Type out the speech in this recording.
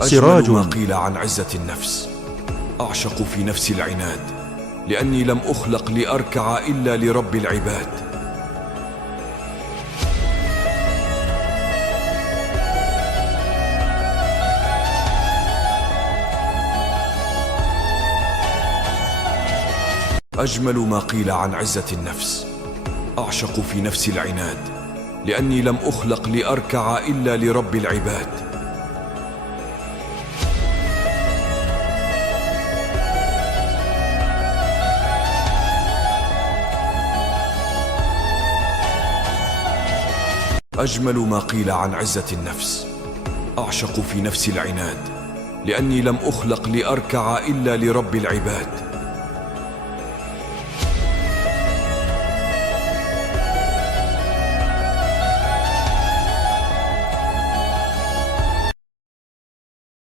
سراج. ما قيل عن عزة النفس. أعشق في نفسي العناد، لأني لم أخلق لأركع إلا لرب العباد. أجمل ما قيل عن عزة النفس. أعشق في نفسي العناد، لأني لم أخلق لأركع إلا لرب العباد. أجمل ما قيل عن عزة النفس. أعشق في نفسي العناد، لأني لم أخلق لأركع إلا لرب العباد.